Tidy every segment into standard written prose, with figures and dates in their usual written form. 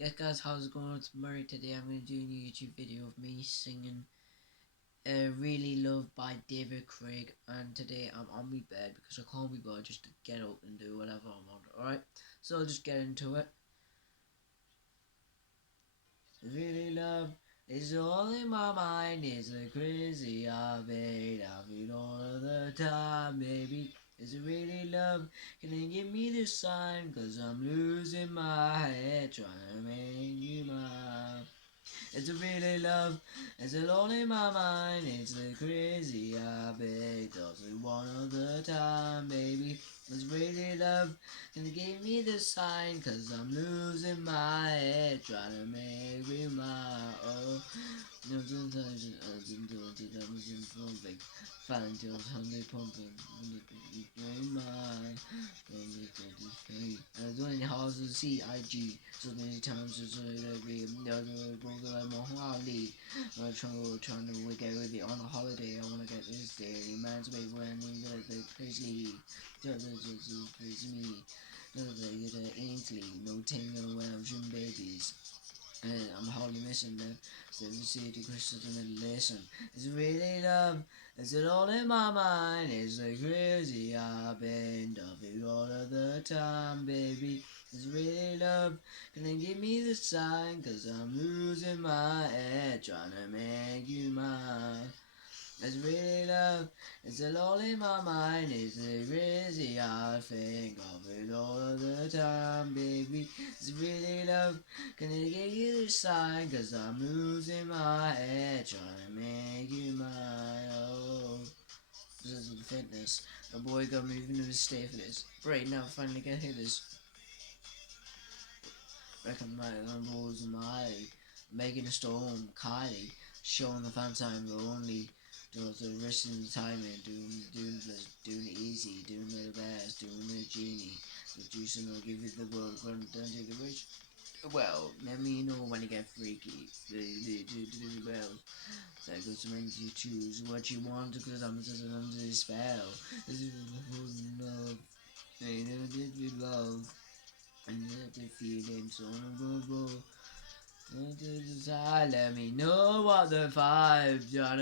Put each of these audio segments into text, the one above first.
Yes guys, how's it going? It's Murray. Today I'm going to do a new YouTube video of me singing Really Love by David Craig, and today I'm on my bed because I can't be bothered just to get up and do whatever I want. Alright, so I'll just get into it. Really love is all in my mind, it's a crazy heartbeat. I feel all of the time, baby. Is it really love? Can you give me the sign? Cause I'm losing my head trying to make you mine. It's a really love, it's a all in my mind, it's a crazy habit, does it one of the time, baby. It's really love, and you give me the sign, cause I'm losing my head, trying to make me mine, oh. Sometimes I'm doing it, I'm falling, falling till Sunday pumping, in my I was doing houses CIG so many times it's every I'm on holiday. I'm trying to get with it on a holiday. I wanna get this day. Reminds me when you get the crazy crazy me. Ainsley, no tingle when I'm dream babies. I'm hardly missing them. Seven city Christians and listen. It's really love. Is it all in my mind? It's a crazy I've been of it all of the time, baby. It's really love. Can you give me the sign? Cause I'm losing my head trying to make you mine. It's really love, it's all in my mind, it's a crazy I think of it all of the time, baby. It's really love, can I give you the sign? Cause I'm losing my head trying to make you mine, oh. This is the fitness, a boy got me even to stay for this. Right now, finally get hit this. Reckon my balls in my making a storm, Kylie, showing the fans I'm lonely. Does the rest of the time and doing it easy, doing the best, doing the genie. The juice and I'll give you the world, run down to the rich. Well, let me know when you get freaky. Well, so I got some energy to choose what you want because I'm just under the spell. This is love, they did with love, and the feeling so unbelievable. Let me know what the vibe trying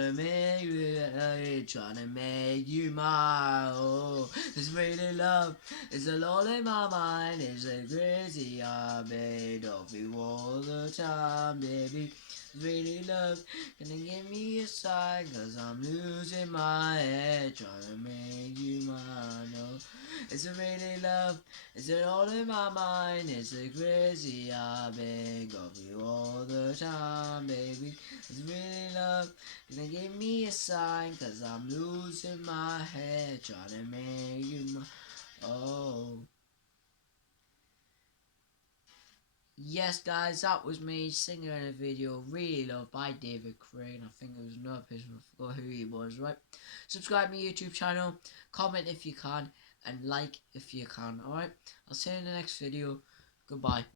to make you mine. Oh, it's really love. It's a lot in my mind. It's a crazy I made of you all the time, baby. It's really love. Can you give me a sign? Cause I'm losing my head trying to make you mine. Oh, it's a really love. Is it all in my mind? It's a crazy I beg of you all the time, baby. It's really love. Can you give me a sign? Cause I'm losing my head trying to make you my oh. Yes guys, that was me singing in a video Really Love by David Craig. I think it was another person, I forgot who he was, right? Subscribe to my YouTube channel, comment if you can, and like if you can, alright? I'll see you in the next video. Goodbye.